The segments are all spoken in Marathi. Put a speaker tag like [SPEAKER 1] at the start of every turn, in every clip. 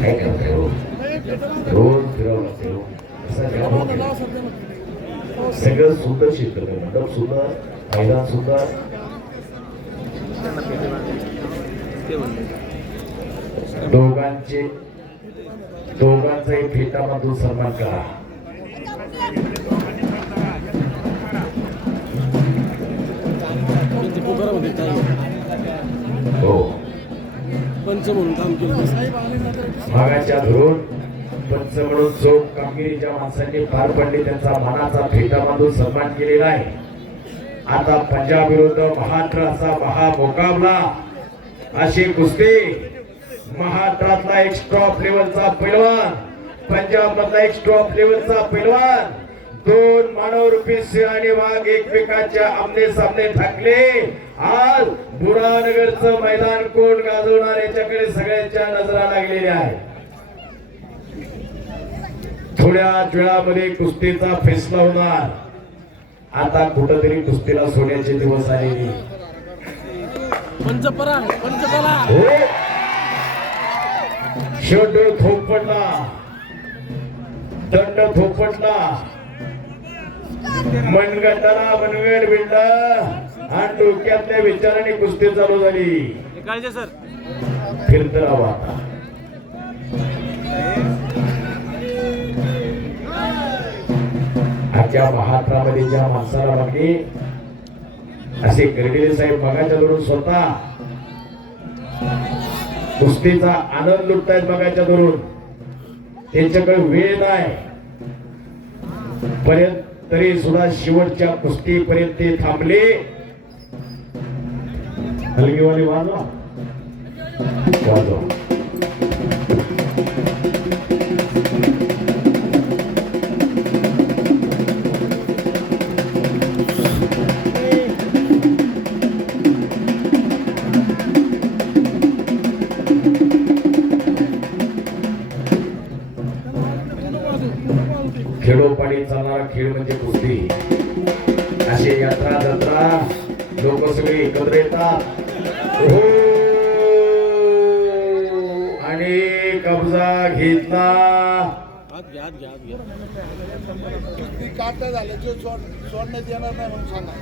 [SPEAKER 1] काय करते हो रोज फिरावं लागते हो. सगळं सुंदर शिकत मंडप सुंदर मैदान सुंदर दोघांचे दोघांचाही फेटामधून सन्मान करा हो
[SPEAKER 2] पंच म्हणून काम केलं
[SPEAKER 1] भागाच्या धरून पंच म्हणून जो कामगिरीच्या माणसांनी पार पडली त्यांचा मानाचा फेटामधून सन्मान केलेला आहे. आता पंजाब विरुद्ध महाराष्ट्र असा महामुकाबला अशी कुस्ती. महाराष्ट्रातला एक स्टॉप लेवलचा पैलवान पंजाब मधला एक स्टॉप लेवलचा पैलवान. दोन मानव रूपी सिंह आणि वाघ एकमेकांच्या आमने सामने थाकले आज बुरानगरचं मैदान कोण गाजवणार याच्याकडे सगळ्यांच्या नजरा लागलेल्या आहेत. थोड्याच वेळामध्ये कुस्तीचा फैसला होणार. आता कुठंतरी कुस्तीला सोन्याचे दिवस
[SPEAKER 2] पंचकला.
[SPEAKER 1] हो. शेवट थोपटला दंड थोपटला मनगटाला मनगट भिडला आणि डोक्यातल्या विचाराने कुस्ती चालू झाली.
[SPEAKER 2] काळजे सर.
[SPEAKER 1] फिरत राहावं आता. आजच्या महाराष्ट्रामध्ये ज्या माणसाला मागणी असे गर्डिले साहेब मगाच्या धरून स्वतः कुस्तीचा आनंद लुटतायत मगाच्या धरून. त्यांच्याकडे वेळ नाही. पर्यंत तरी सुद्धा शेवटच्या कुस्तीपर्यंत ते थांबले. हलगीवाले वाजवा वाजवा खेडोपाडी चालणारा खेळ म्हणजे कुस्ती. असे यात्रा जत्रा लोक सगळे एकत्र येतात. आणि कब्जा घेतला.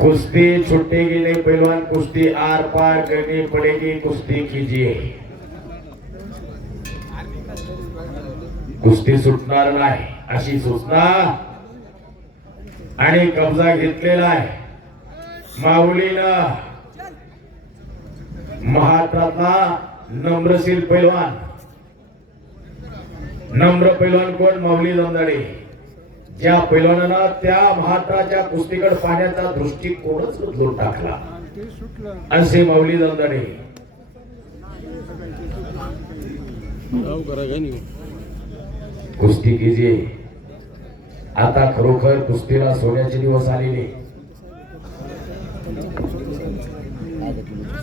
[SPEAKER 1] कुस्ती छुट्टे गेले पहलवान कुस्ती आर पार करनी पडेगी कुस्ती कीजिए कुस्ती सुटणार नाही अशी सूचना आणि कब्जा घेतलेला आहे. माऊलीनं महाराष्ट्रातला नम्रशील पैलवान. नम्र पैलवान कोण? माऊली दमदाडे ज्या पैलवानानं त्या महाराष्ट्राच्या कुस्तीकडे पाहण्याचा दृष्टिकोनच बदलून टाकला. असे माऊली दमदाडे कुस्ती कीजिए आता खरोखर कुस्तीला सोन्याचे दिवस आलेले.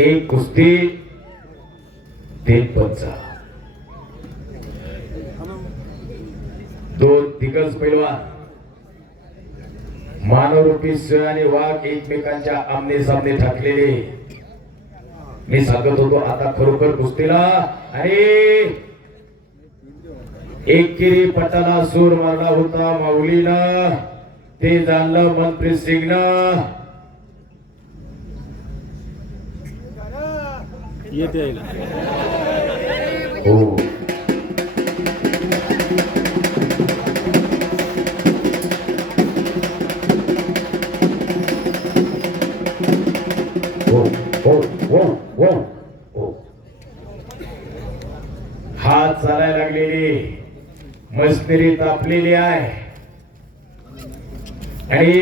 [SPEAKER 1] एक कुस्ती तीन पंच. दोन दिग्गज पैलवान. मानवरूपी सिंह आणि वाघ एकमेकांच्या आमने सामने ठाकलेले. मी सांगत होतो आता खरोखर कुस्तीला आणि एकेरी पटाला सूर मारला होता माऊलीनं. ते जाणलं मनप्रीत सिंगनं.
[SPEAKER 2] येते यायला
[SPEAKER 1] हो. हो हो, हो. हो हो हात चालायला लागलेली. मस्तिरी तापलेली आहे. आणि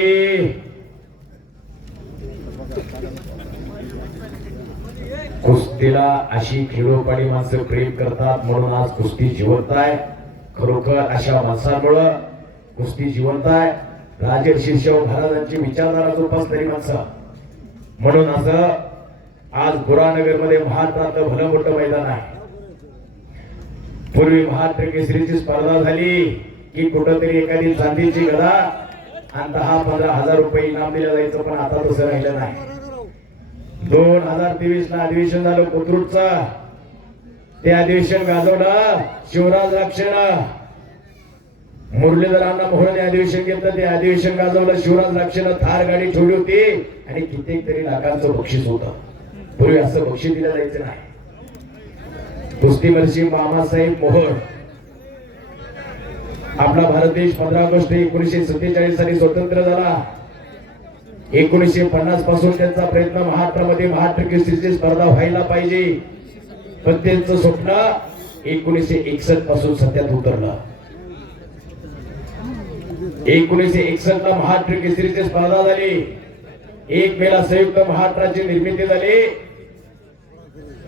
[SPEAKER 1] कुस्तीला अशी खेडोपाडी माणसं प्रेम करतात म्हणून आज कुस्ती जिवंत आहे. खरोखर अशा माणसांमुळं कुस्ती जिवंत आहे. राजर्षी शाहू महाराजांची विचारधारा जोपासणारी माणसं. म्हणून असं आज गुरानगरमध्ये महाराष्ट्रातलं भलं मोठं मैदान आहे. पूर्वी महाराष्ट्र केसरीची स्पर्धा झाली की कुठंतरी एखादी चांदीची गदा आणि दहा पंधरा हजार रुपये इनाम दिलं जायचं पण आता तसं राहिलं नाही. दोन हजार तेवीस ला अधिवेशन झालं कोथरूडचं. ते अधिवेशन गाजवलं शिवराज राक्षेनं. मुरलीधरांना मोहन अधिवेशन घेतलं ते अधिवेशन गाजवलं शिवराज राक्षेनं थार गाडी ठेवली होती. आणि कित्येक तरी लाखांचं बक्षीस होत. पूर्वी असं बक्षीस दिलं जायचं नाही. कुस्तीवरची मामासाहेब मोहन आपला भारत देश पंधरा ऑगस्ट एकोणीशे सत्तेचाळीस साली स्वतंत्र झाला. एकोणीशे पन्नासपासून त्यांचा प्रयत्न महाराष्ट्रामध्ये महाराष्ट्र केसरीची स्पर्धा व्हायला पाहिजे. पण त्यांचं स्वप्न एकोणीशे एकसष्टपासून सत्यात उतरलं. एकोणीसशे एकसष्ट ला महाराष्ट्र केसरीची स्पर्धा झाली. एक मेला संयुक्त महाराष्ट्राची निर्मिती झाली.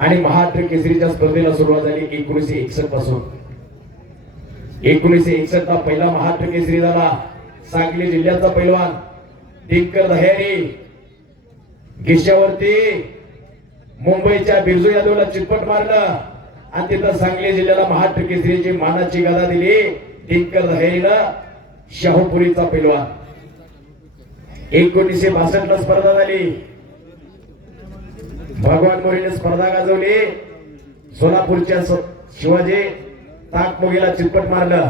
[SPEAKER 1] आणि महाराष्ट्र केसरीच्या स्पर्धेला सुरुवात झाली एकोणीसशे एकसष्टपासून. एकोणीसशे एकसष्ट ला पहिला महाराष्ट्र केसरी झाला. सांगली जिल्ह्याचा पैलवान. टिंकल दह्यारी गिशावरती मुंबईच्या बिरजू यादवला चितपट मारलं. आणि तिथं सांगली जिल्ह्याला महाराष्ट्र केसरीची मानाची गदा दिली. दिनकर दह्यारीनं शाहूपुरीचा पैलवान. एकोणीसशे बासष्ट ला स्पर्धा झाली. भगवान मोरेने स्पर्धा गाजवली. सोलापूरच्या शिवाजी ताकमोगीला चितपट मारलं.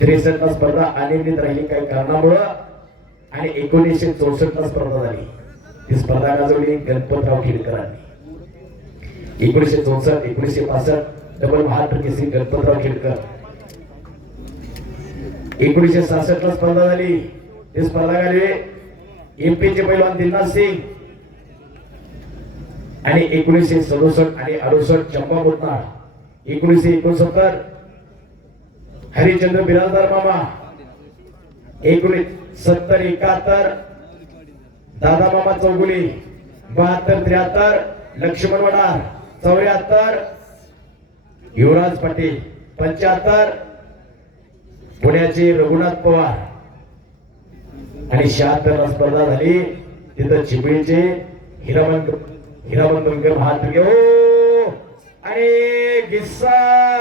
[SPEAKER 1] त्रेसष्ट स्पर्धा अनिर्णित राहिली काही कारणामुळं आणि एकोणीसशे चौसष्ट स्पर्धा झाली. ती स्पर्धा गाजवली गणपतराव खेडकरांनी. एकोणीसशे चौसष्ट एकोणीसशे पासष्ट डबल महाराष्ट्र केसरी गणपतराव खेडकर. एकोणीसशे सहासष्ट ला स्पर्धा झाली. ती स्पर्धा झाली एमपीचे पैलवान दिलनाथ सिंग. आणि एकोणीसशे सदुसष्ट आणि अडुसष्ट चंपा मुतनाळ एकोणीसशे एकोणसत्तर हरिचंद्र बिराजदार मामा. एकोणीस सत्तर एकाहत्तर. दादा मामा चौगुली. बहात्तर त्र्याहत्तर. लक्ष्मण वडार चौऱ्याहत्तर. युवराज पाटील पंच्याहत्तर. पुण्याचे रघुनाथ पवार. आणि शहात्तर स्पर्धा झाली. तिथं चिपळीचे हिरामंग हिरामंग बनकर हो आणि गिस्सा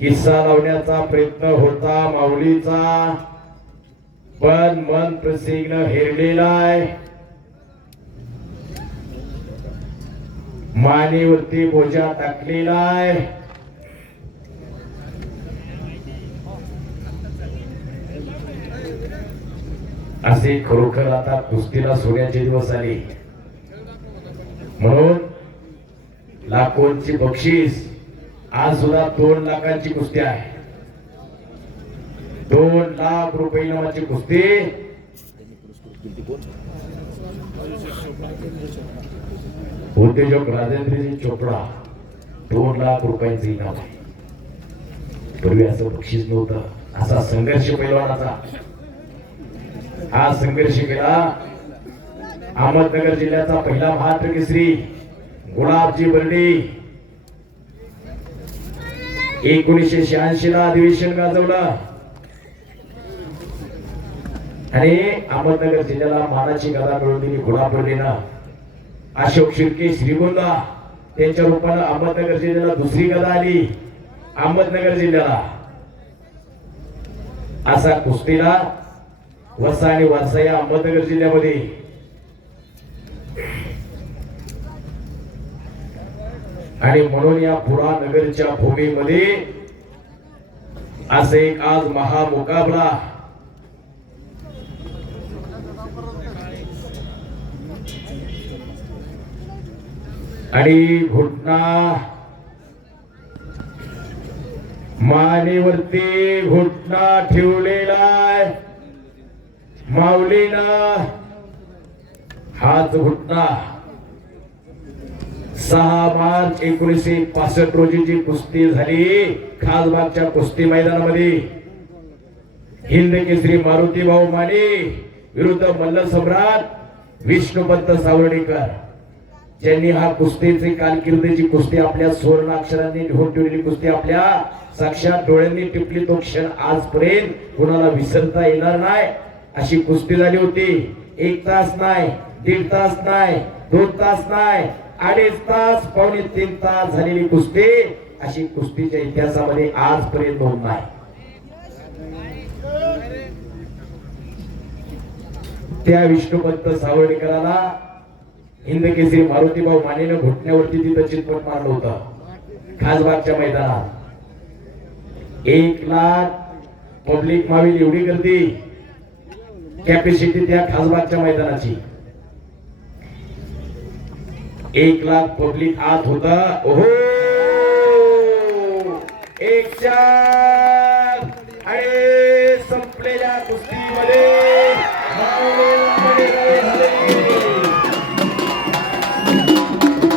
[SPEAKER 1] किस्सा लावण्याचा प्रयत्न होता माऊलीचा. पण मन प्रसिग्न हेरलेला आहे. मानेवरती बोजा टाकलेला आहे. असे खरोखर आता कुस्तीला सोन्याचे दिवस आले. म्हणून लाखोंची बक्षीस आज सुद्धा दोन लाखांची कुस्ती आहे. दोन लाख रुपये नावाची कुस्ती. उद्योजक राजेंद्रजी चोपडा दोन लाख रुपयांचे इनाम आहे. पूर्वी असं बक्षीस नव्हतं. असा संघर्ष पैलवानाचा हा संघर्ष केला. अहमदनगर जिल्ह्याचा पहिला महात्र केसरी गुलाबजी बर्डी एकोणीसशे शहाऐंशी ला अधिवेशन गाजवलं. आणि अहमदनगर जिल्ह्याला मानाची गदा मिळवून दिली गुलाब बर्डेनं अशोक शिर्के श्रीगोंदा त्यांच्या रूपानं अहमदनगर जिल्ह्याला दुसरी गदा आली. अहमदनगर जिल्ह्याला. असा कुस्तीला वसा आणि वारसा या अहमदनगर जिल्ह्यामध्ये. आणि म्हणून या पुरा नगरच्या भूमीमध्ये असे एक आज महामुकाबला. आणि घुटना मानेवरती घुटना ठेवलेला आहे हाच घुटना. सहा मार्च एकोणीसशे पासष्ट रोजीची कुस्ती झाली खासबागच्या कुस्ती मैदानामध्ये हिंद केसरी मारुती भाऊ माने विरुद्ध मल्ल सम्राट विष्णुपंत सावर्डेकर. ज्यांनी हा कुस्तीची कारकिर्दीची कुस्ती आपल्या सुवर्ण अक्षरांनी लिहून ठेवलेली कुस्ती आपल्या साक्षात डोळ्यांनी टिपली तो क्षण आजपर्यंत कुणाला विसरता येणार नाही. अशी कुस्ती झाली होती. एक तास नाही दीड तास नाही दोन तास नाही अडीच तास पावणे तीन तास झालेली कुस्ती अशी कुस्तीच्या इतिहासामध्ये आजपर्यंत होत नाही त्या विष्णुपंत सावर्णीकराला हिंद केसरी मारुतीभाऊ मानेनं घुटण्यावरती तिथं चितपट मारलं होतं. खासबागच्या मैदानात. एक लाख पब्लिक मावेल एवढी गर्दी कॅपॅसिटी त्या खासबागच्या मैदानाची. एक लाख पब्लिक आत होता. ओहो! एक चार!